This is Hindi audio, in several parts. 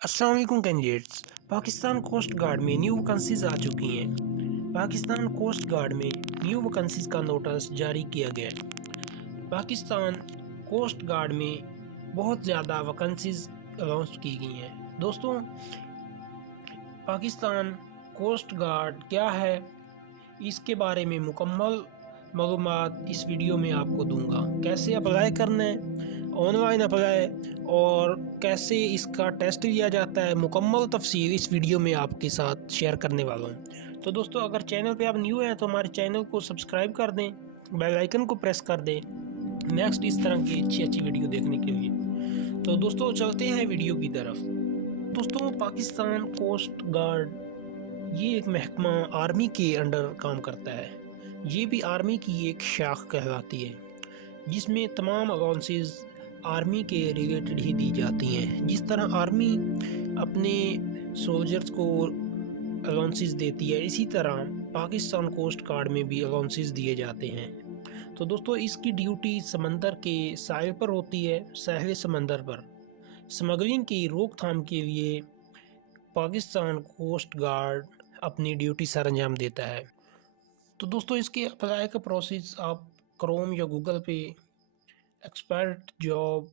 अस्सलाम वालेकुम कैंडिडेट्स। पाकिस्तान कोस्ट गार्ड में न्यू वैकेंसीज आ चुकी हैं। पाकिस्तान कोस्ट गार्ड में न्यू वैकेंसीज का नोटिस जारी किया गया है। पाकिस्तान कोस्ट गार्ड में बहुत ज़्यादा वैकेंसीज अनाउंस की गई हैं। दोस्तों, पाकिस्तान कोस्ट गार्ड क्या है, इसके बारे में मुकम्मल मालूमात इस वीडियो में आपको दूंगा। कैसे अप्लाई करना है, ऑनलाइन अप्लाई, और कैसे इसका टेस्ट लिया जाता है, मुकम्मल तफसील इस वीडियो में आपके साथ शेयर करने वाला हूँ। तो दोस्तों, अगर चैनल पे आप न्यू हैं तो हमारे चैनल को सब्सक्राइब कर दें, बेल आइकन को प्रेस कर दें नेक्स्ट इस तरह की अच्छी अच्छी वीडियो देखने के लिए। तो दोस्तों, चलते हैं वीडियो की तरफ। दोस्तों, पाकिस्तान कोस्ट गार्ड ये एक महकमा आर्मी के अंडर काम करता है। ये भी आर्मी की एक शाख कहलाती है, जिसमें तमाम अलाउंसेस आर्मी के रिलेटेड ही दी जाती हैं। जिस तरह आर्मी अपने सोल्जर्स को अलाउंसेस देती है, इसी तरह पाकिस्तान कोस्ट गार्ड में भी अलाउंसेस दिए जाते हैं। तो दोस्तों, इसकी ड्यूटी समंदर के साहिल पर होती है, साहिल समंदर पर। स्मगलिंग की रोकथाम के लिए पाकिस्तान कोस्ट गार्ड अपनी ड्यूटी सर अंजाम देता है। तो दोस्तों, इसके अप्लाई का प्रोसेस आप क्रोम या गूगल पे एक्सपर्ट जॉब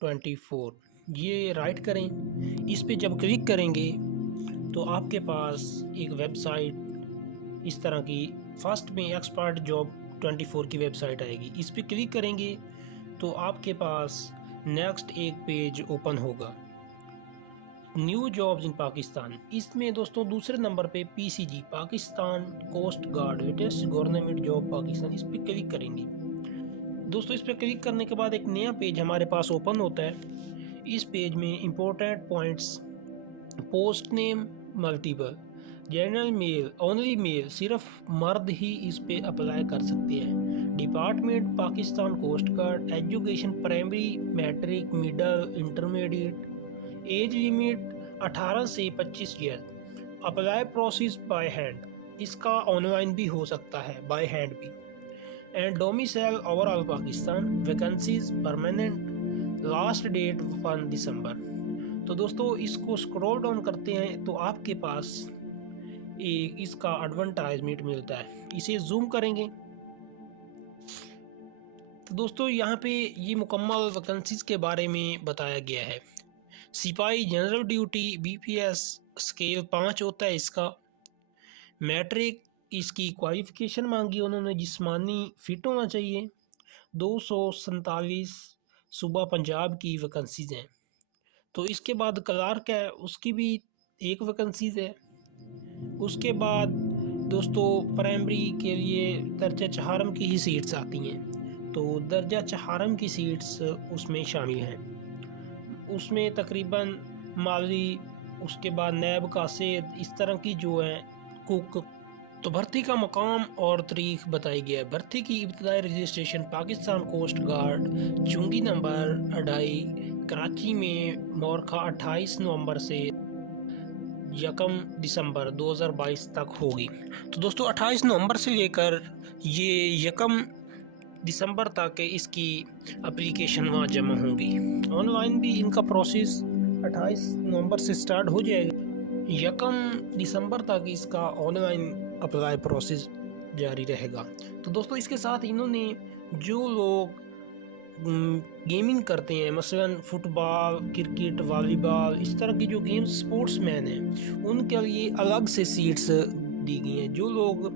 24 ये राइट करें। इस पे जब क्लिक करेंगे तो आपके पास एक वेबसाइट इस तरह की फर्स्ट में एक्सपर्ट जॉब 24 की वेबसाइट आएगी। इस पे क्लिक करेंगे तो आपके पास नेक्स्ट एक पेज ओपन होगा, न्यू जॉब्स इन पाकिस्तान। इसमें दोस्तों दूसरे नंबर पे PCG Pakistan coast guard latest government job Pakistan, इस पर क्लिक करेंगे। दोस्तों, इस पर क्लिक करने के बाद एक नया पेज हमारे पास ओपन होता है। इस पेज में important points, post name multiple, general male, only male, सिर्फ मर्द ही इस पे अप्लाई कर सकते हैं। Department Pakistan coast guard, education primary, matric, middle, intermediate, age limit 18 से 25 year. Apply process by hand, इसका ऑनलाइन भी हो सकता है, बाय हैंड भी। And domicile overall Pakistan, vacancies permanent, last date 1 दिसंबर। तो दोस्तों, इसको स्क्रॉल डाउन करते हैं तो आपके पास एक इसका एडवर्टाइजमेंट मिलता है। इसे जूम करेंगे तो दोस्तों, यहाँ पे ये मुकम्मल वैकेंसीज के बारे में बताया गया है। सिपाही जनरल ड्यूटी बीपीएस स्केल 5 होता है इसका। मैट्रिक इसकी क्वालिफ़िकेशन मांगी उन्होंने, जिस्मानी फिट होना चाहिए। 247 सूबा पंजाब की वैकेंसीज़ हैं। तो इसके बाद क्लार्क है, उसकी भी एक वैकेंसीज़ है। उसके बाद दोस्तों, प्राइमरी के लिए दर्जा चहारम की ही सीट्स आती हैं। तो दर्जा चहारम की सीट्स उसमें शामिल हैं। उसमें तकरीबन माली, उसके बाद नैब कासिद, इस तरह की जो है कुक। तो भर्ती का मकाम और तारीख बताई गया है। भर्ती की इब्तदाई रजिस्ट्रेशन पाकिस्तान कोस्ट गार्ड चुंगी नंबर 2.5 कराची में मोरखा 28 नवंबर से 1 दिसंबर 2022 तक होगी। तो दोस्तों, 28 नवंबर से लेकर ये 1 दिसंबर तक इसकी एप्लीकेशन वहाँ जमा होगी। ऑनलाइन भी इनका प्रोसेस 28 नवंबर से स्टार्ट हो जाएगा। 1 दिसंबर तक इसका ऑनलाइन अप्लाई प्रोसेस जारी रहेगा। तो दोस्तों, इसके साथ इन्होंने जो लोग गेमिंग करते हैं, मसलन फुटबॉल, क्रिकेट, वॉलीबॉल, इस तरह की जो गेम्स स्पोर्ट्स मैन हैं, उनके लिए अलग से सीट्स दी गई हैं। जो लोग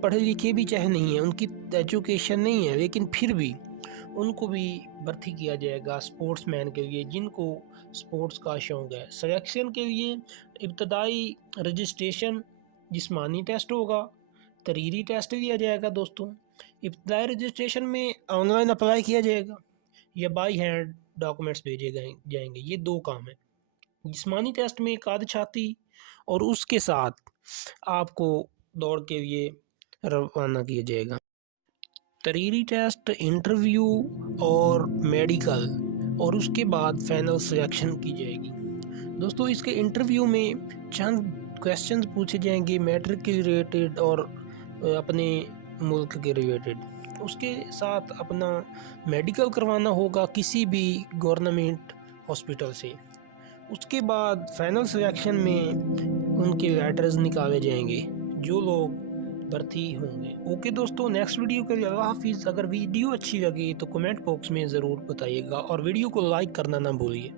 पढ़े लिखे भी चाहे नहीं हैं, उनकी एजुकेशन नहीं है, लेकिन फिर भी उनको भी भर्ती किया जाएगा स्पोर्ट्स मैन के लिए, जिनको स्पोर्ट्स का शौक़ है। सिलेक्शन के लिए इब्तदाई रजिस्ट्रेशन, जिस्मानी टेस्ट होगा, तरीरी टेस्ट लिया जाएगा। दोस्तों, इब्तदाई रजिस्ट्रेशन में ऑनलाइन अप्लाई किया जाएगा या बाई हैंड डॉक्यूमेंट्स भेजे जाएंगे। ये दो काम है। जिस्मानी टेस्ट में काद छाती और उसके साथ आपको दौड़ के लिए रवाना किया जाएगा। तरीरी टेस्ट, इंटरव्यू और मेडिकल, और उसके बाद फाइनल सिलेक्शन की जाएगी। दोस्तों, इसके इंटरव्यू में चंद क्वेश्चंस पूछे जाएंगे मैट्रिक के रिलेटेड और अपने मुल्क के रिलेटेड। उसके साथ अपना मेडिकल करवाना होगा किसी भी गवर्नमेंट हॉस्पिटल से। उसके बाद फाइनल सिलेक्शन में उनके लेटर्स निकाले जाएंगे जो लोग भर्ती होंगे। ओके दोस्तों, नेक्स्ट वीडियो के लिए अल्लाह हाफिज़। अगर वीडियो अच्छी लगी तो कमेंट बॉक्स में ज़रूर बताइएगा और वीडियो को लाइक करना ना भूलिए।